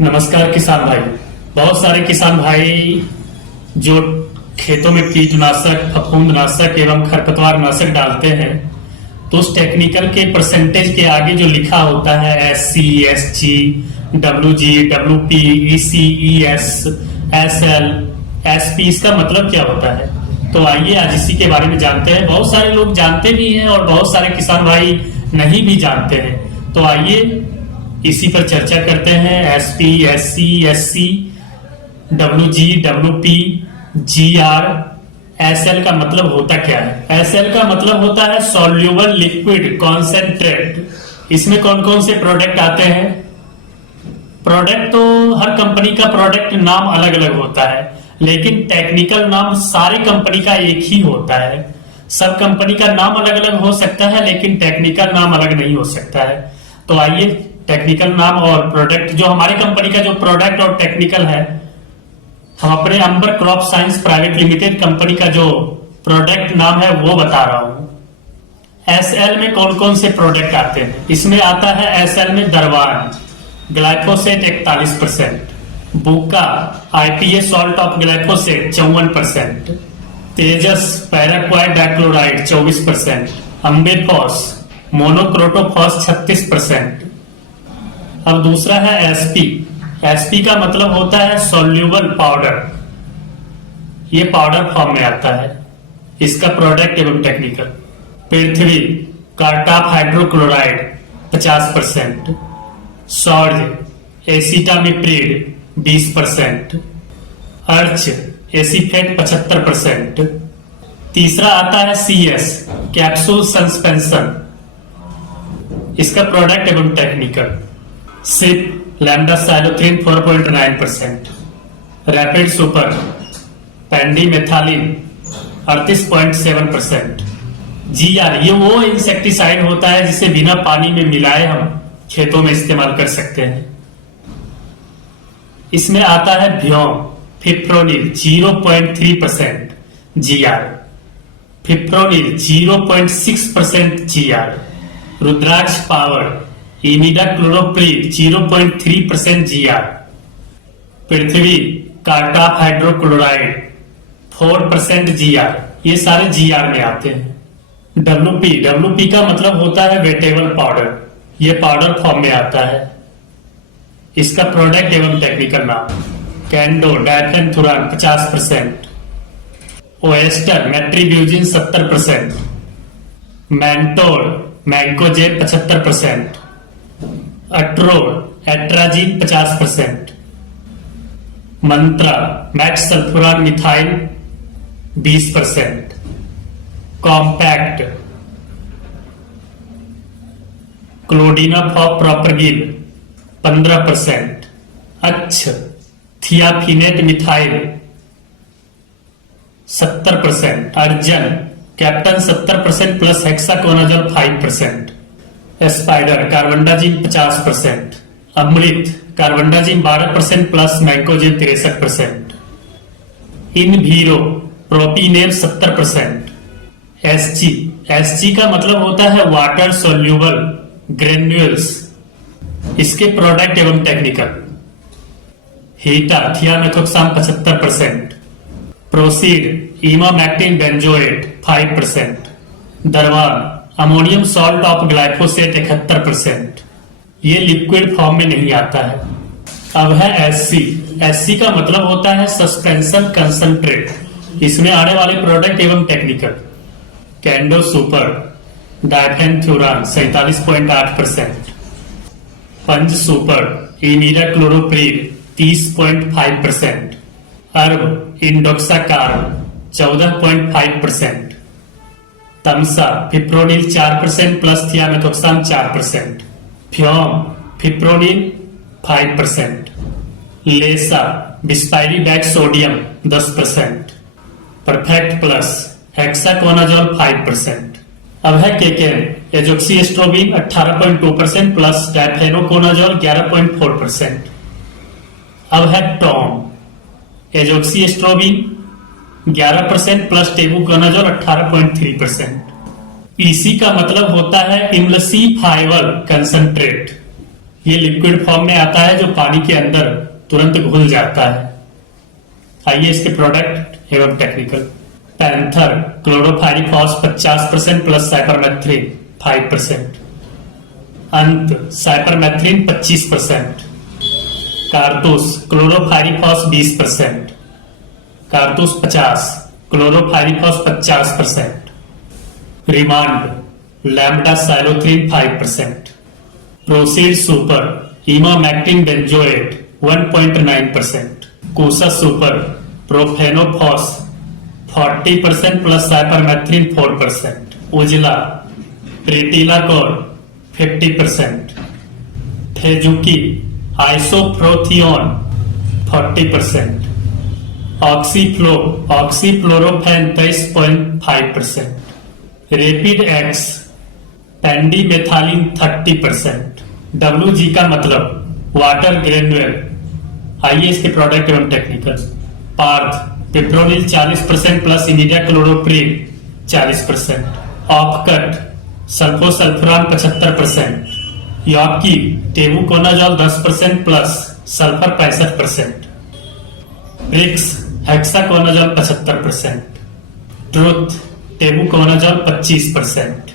नमस्कार किसान भाई। बहुत सारे किसान भाई जो खेतों में कीटनाशक, फफूंदनाशक एवं खरपतवार नाशक डालते हैं, तो उस टेक्निकल के परसेंटेज के आगे जो लिखा होता है SC, SG, WG, WP, EC, ES, SL, SP, इसका मतलब क्या होता है? तो आइए आज इसी के बारे में जानते हैं। बहुत सारे लोग जानते भी हैं और बहुत सारे किसान भाई नहीं भी जानते हैं। तो आइए इसी पर चर्चा करते हैं। SP, SC, SC, WG, WP, GR, SL का मतलब होता क्या है? SL का मतलब होता है सॉल्यूबल लिक्विड कॉन्सेंट्रेट। इसमें कौन कौन से प्रोडक्ट आते हैं? प्रोडक्ट तो हर कंपनी का प्रोडक्ट नाम अलग अलग होता है, लेकिन टेक्निकल नाम सारी कंपनी का एक ही होता है। सब कंपनी का नाम अलग अलग हो सकता है, लेकिन टेक्निकल नाम अलग नहीं हो सकता है। तो आइए टेक्निकल नाम और प्रोडक्ट, जो हमारी कंपनी का जो प्रोडक्ट और टेक्निकल है, हम अपने Amber crop science private limited company का जो प्रोडक्ट नाम है वो बता रहा हूं। SL में कौन कौन से प्रोडक्ट आते हैं? इसमें आता है SL में दरवान, ग्लाइफोसेट 41%, बुका IPA salt of glyphosate 54%, Tejas paraquat dichloride 24%, अम्बेफॉस मोनोक्रोटोफॉस 36%। अब दूसरा है SP। SP का मतलब होता है सॉल्यूबल पाउडर। ये पाउडर फॉर्म में आता है। इसका प्रोडक्ट एवं टेक्निकल। पृथ्वी कार्टाप हाइड्रोक्लोराइड 50%, सॉर्ज एसिटामिप्रिड 20%, अर्च एसीफेट 75%। तीसरा आता है CS कैप्सूल सस्पेंशन। इसका प्रोडक्ट एवं टेक्निकल। सिप lambda cyhalothrin 4.9%, rapid super pendimethalin 38.7%। GR ये वो इंसेक्टिसाइड होता है जिसे बिना पानी में मिलाए हम खेतों में इस्तेमाल कर सकते हैं। इसमें आता है व्योम फिप्रोनिल 0.3% GR, फिप्रोनिल 0.6% GR, रुद्राक्ष पावर इमिडाक्लोरोप्रिड 0.3% GR, पृथ्वी कार्टाप हाइड्रोक्लोराइड 4% GR। ये सारे GR में आते हैं। WP का मतलब होता है वेटेबल पाउडर। ये पाउडर फॉर्म में आता है। इसका प्रोडक्ट एवं टेक्निकल नाम कैंडो diafenthiuron 50%, Oyster metribuzin 70%, Mentor mancozeb 75%, अट्रो एट्राजीन 50%, मंत्रा मैक्स सल्फुरान मिथाइल 20%, कॉम्पैक्ट क्लोडिनाफॉप प्रॉपरगिल 15%, अच्छ थियाफिनेट मिथाइल 70%, अर्जन captan 70% plus hexaconazole 5%, spider carbendazim 50%, Amrit carbendazim 12% plus mancozeb 63%, इनवीरो प्रोपीनेम 70%, SG का मतलब होता है वाटर सोल्यूबल ग्रेन्यूल्स। इसके प्रोडक्ट एवं टेक्निकल। हीटा थियामेथोक्साम 75%, प्रोसीड इमामैक्टिन बेंजोएट 5%, दरवान अमोनियम सॉल्ट ऑफ ग्लाइफोसेट 71%। ये लिक्विड फॉर्म में नहीं आता है। अब है SC का मतलब होता है सस्पेंशन कंसंट्रेट। इसमें आने वाले प्रोडक्ट एवं टेक्निकल। कैंडो super diafenthiuron 47.8%, punch super imidacloprid 30.5%, अर्ब इंडोक्साकार्ब 14.5%, तमसा फिप्रोनिल 4% प्लस थियामेथोक्साम 4%, फ्योम फिप्रोनिल 5%, लेसा bispyribac sodium 10%, perfect plus hexaconazole 5%। अब है केकेन एजोक्सीएस्ट्रोबिन 18.2% प्लस डाइफेनोकोनाजोल 11.4%। अब है टॉम एजोक्सीएस्ट्रोबिन 11% प्लस टेबुकोनाजोल 18.3%। EC का मतलब होता है इमल्सिफाइबल कंसंट्रेट। ये लिक्विड फॉर्म में आता है जो पानी के अंदर तुरंत घुल जाता है। आइए इसके प्रोडक्ट एवं technical. Panther chlorpyrifos 50% plus cypermethrin 5%। अंत साइपरमेथ्रिन 25%। कारतूस क्लोरोफाइरिफॉस 20%। कारतूस 50, क्लोरोफाइरिफॉस 50%। रिमांड lambda cyhalothrin 5%। Proceed super emamectin benzoate 1.9%। कोसा सुपर प्रोफेनोफॉस 40% प्लस साइपरमेथ्रिन 4%। उजला प्रेटिलाकोर 50%। थेजुकी isoprothiolane 40%। Oxyfluorfen 23.5%। Rapid X pendimethalin 30%। WG का मतलब वाटर ग्रेनुअल। आइए इसके प्रोडक्ट एवं technical. Parth fipronil 40% plus imidacloprid 40%। ऑफकट सल्फोसल्फुरान 75%। यॉकी टेबुकोनाजोल 10% प्लस सल्फर 65%। ब्रिक्स हेक्साकोनाजोल 75%। Truth tebuconazole 25%।